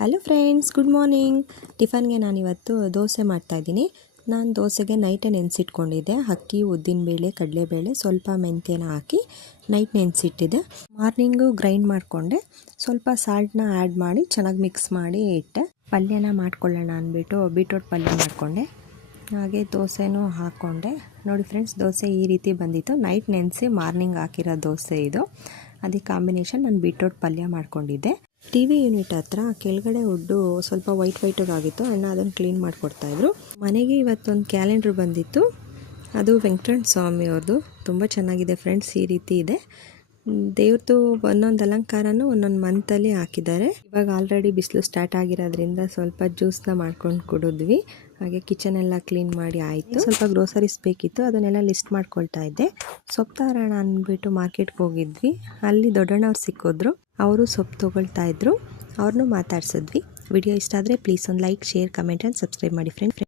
Hello friends, good morning. ಟಿಫನ್ಗೆ ನಾನಿವತ್ತು ದೋಸೆ ಮಾಡ್ತಾಯಿದ್ದೀನಿ. ನಾನು ದೋಸೆಗೆ ನೈಟೇ ನೆನೆಸಿಟ್ಕೊಂಡಿದ್ದೆ. ಅಕ್ಕಿ, ಉದ್ದಿನಬೇಳೆ, ಕಡಲೆಬೇಳೆ, ಸ್ವಲ್ಪ ಮೆಂತ್ಯನ ಹಾಕಿ ನೈಟ್ ನೆನೆಸಿಟ್ಟಿದ್ದೆ. ಮಾರ್ನಿಂಗು ಗ್ರೈಂಡ್ ಮಾಡಿಕೊಂಡೆ. ಸ್ವಲ್ಪ ಸಾಲ್ಟ್ನ ಆ್ಯಡ್ ಮಾಡಿ ಚೆನ್ನಾಗಿ ಮಿಕ್ಸ್ ಮಾಡಿ ಇಟ್ಟೆ. ಪಲ್ಯನ ಮಾಡ್ಕೊಳ್ಳೋಣ ಅಂದ್ಬಿಟ್ಟು ಬೀಟ್ರೋಟ್ ಪಲ್ಯ ಮಾಡಿಕೊಂಡೆ. ಹಾಗೆ ದೋಸೆನೂ ಹಾಕ್ಕೊಂಡೆ. ನೋಡಿ ಫ್ರೆಂಡ್ಸ್, ದೋಸೆ ಈ ರೀತಿ ಬಂದಿತ್ತು. ನೈಟ್ ನೆನೆಸಿ ಮಾರ್ನಿಂಗ್ ಹಾಕಿರೋ ದೋಸೆ ಇದು. ಅದಕ್ಕೆ ಕಾಂಬಿನೇಷನ್ ನಾನು ಬೀಟ್ರೋಟ್ ಪಲ್ಯ ಮಾಡ್ಕೊಂಡಿದ್ದೆ. TV ಯೂನಿಟ್ ಹತ್ರ ಕೆಳಗಡೆ ಉಡ್ಡು ಸ್ವಲ್ಪ ವೈಟಾಗಿತ್ತು. ಅಣ್ಣ ಅದನ್ನು ಕ್ಲೀನ್ ಮಾಡಿಕೊಡ್ತಾಯಿದ್ರು. ಮನೆಗೆ ಇವತ್ತೊಂದು ಕ್ಯಾಲೆಂಡ್ರ್ ಬಂದಿತ್ತು. ಅದು ವೆಂಕಟರಮಣ ಸ್ವಾಮಿ ಅವ್ರದ್ದು. ತುಂಬ ಚೆನ್ನಾಗಿದೆ ಫ್ರೆಂಡ್ಸ್. ಈ ರೀತಿ ಇದೆ. ದೇವ್ರದ್ದು ಒಂದೊಂದು ಅಲಂಕಾರನೂ ಒಂದೊಂದು ಮಂತಲ್ಲಿ ಹಾಕಿದ್ದಾರೆ. ಇವಾಗ ಆಲ್ರೆಡಿ ಬಿಸಿಲು ಸ್ಟಾರ್ಟ್ ಆಗಿರೋದ್ರಿಂದ ಸ್ವಲ್ಪ ಜ್ಯೂಸ್ನ ಮಾಡ್ಕೊಂಡು ಕುಡಿದ್ವಿ. ಹಾಗೆ ಕಿಚನ್ ಎಲ್ಲ ಕ್ಲೀನ್ ಮಾಡಿ ಆಯಿತು. ಸ್ವಲ್ಪ ಗ್ರೋಸರೀಸ್ ಬೇಕಿತ್ತು, ಅದನ್ನೆಲ್ಲ ಲಿಸ್ಟ್ ಮಾಡ್ಕೊಳ್ತಾ ಇದ್ದೆ. ಸೊಪ್ಪು ತರೋಣ ಅಂದ್ಬಿಟ್ಟು ಮಾರ್ಕೆಟ್ಗೆ ಹೋಗಿದ್ವಿ. ಅಲ್ಲಿ ದೊಡ್ಡಣ್ಣವ್ರು ಸಿಕ್ಕಿದ್ರು. ಅವರು ಸೊಪ್ಪು ತೊಗೊಳ್ತಾ ಇದ್ರು. ಅವ್ರನ್ನೂ ಮಾತಾಡ್ಸಿದ್ವಿ. ವಿಡಿಯೋ ಇಷ್ಟ ಆದರೆ ಪ್ಲೀಸ್ ಒಂದು like, share, comment and subscribe ಮಾಡಿ ಫ್ರೆಂಡ್.